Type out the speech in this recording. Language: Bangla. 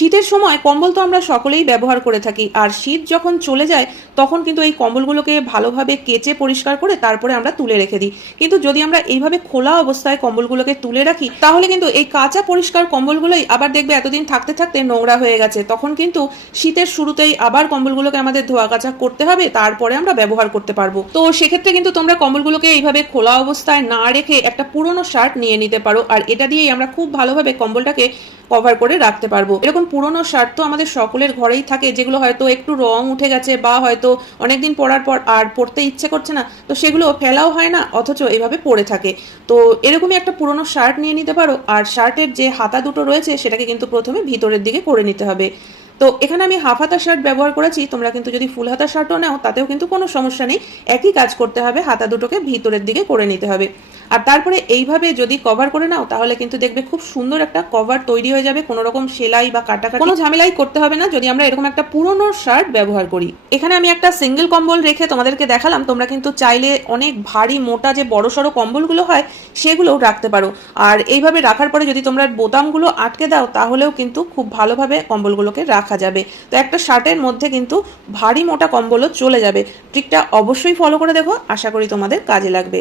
শীতের সময় কম্বল তো আমরা সকলেই ব্যবহার করে থাকি, আর শীত যখন চলে যায় তখন কিন্তু এই কম্বলগুলোকে ভালোভাবে কেচে পরিষ্কার করে তারপরে আমরা তুলে রেখে দিই। কিন্তু যদি আমরা এইভাবে খোলা অবস্থায় কম্বলগুলোকে তুলে রাখি তাহলে কিন্তু এই কাঁচা পরিষ্কার কম্বলগুলোই আবার দেখবে এতদিন থাকতে থাকতে নোংরা হয়ে গেছে, তখন কিন্তু শীতের শুরুতেই আবার কম্বলগুলোকে আমাদের ধোয়া কাচা করতে হবে, তারপরে আমরা ব্যবহার করতে পারবো। তো সেক্ষেত্রে কিন্তু তোমরা কম্বলগুলোকে এইভাবে খোলা অবস্থায় না রেখে একটা পুরনো শার্ট নিয়ে নিতে পারো, আর এটা দিয়েই আমরা খুব ভালোভাবে কম্বলটাকে কভার করে রাখতে পারবো। এরকম পুরনো শার্ট তো আমাদের সকলের ঘরেই থাকে, যেগুলো হয়তো একটু রং উঠে গেছে বা হয়তো অনেকদিন পরার পর আর পরতে ইচ্ছে করছে না, তো সেগুলো ফেলাও হয় না, অথচ এইভাবে পরে থাকে। তো এরকমই একটা পুরনো শার্ট নিয়ে নিতে পারো, আর শার্টের যে হাতা দুটো রয়েছে সেটাকে কিন্তু প্রথমে ভিতরের দিকে করে নিতে হবে। তো এখানে আমি হাফ হাতা শার্ট ব্যবহার করেছি, তোমরা কিন্তু যদি ফুল হাতা শার্টও নাও তাতেও কিন্তু কোনো সমস্যা নেই, একই কাজ করতে হবে, হাতা দুটোকে ভিতরের দিকে করে নিতে হবে। আর তারপরে এইভাবে যদি কভার করে নাও তাহলে কিন্তু দেখবে খুব সুন্দর একটা কভার তৈরি হয়ে যাবে, কোনো রকম সেলাই বা কাটাকাটি কোনো ঝামেলাই করতে হবে না যদি আমরা এরকম একটা পুরনো শার্ট ব্যবহার করি। এখানে আমি একটা সিঙ্গেল কম্বল রেখে তোমাদেরকে দেখালাম, তোমরা কিন্তু চাইলে অনেক ভারী মোটা যে বড়সড় কম্বলগুলো হয় সেগুলোও রাখতে পারো। আর এইভাবে রাখার পরে যদি তোমরা বোতামগুলো আটকে দাও তাহলেও কিন্তু খুব ভালোভাবে কম্বলগুলোকে রাখা যাবে। তো একটা শার্টের মধ্যে কিন্তু ভারী মোটা কম্বলও চলে যাবে। ট্রিকটা অবশ্যই ফলো করে দেখো, আশা করি তোমাদের কাজে লাগবে।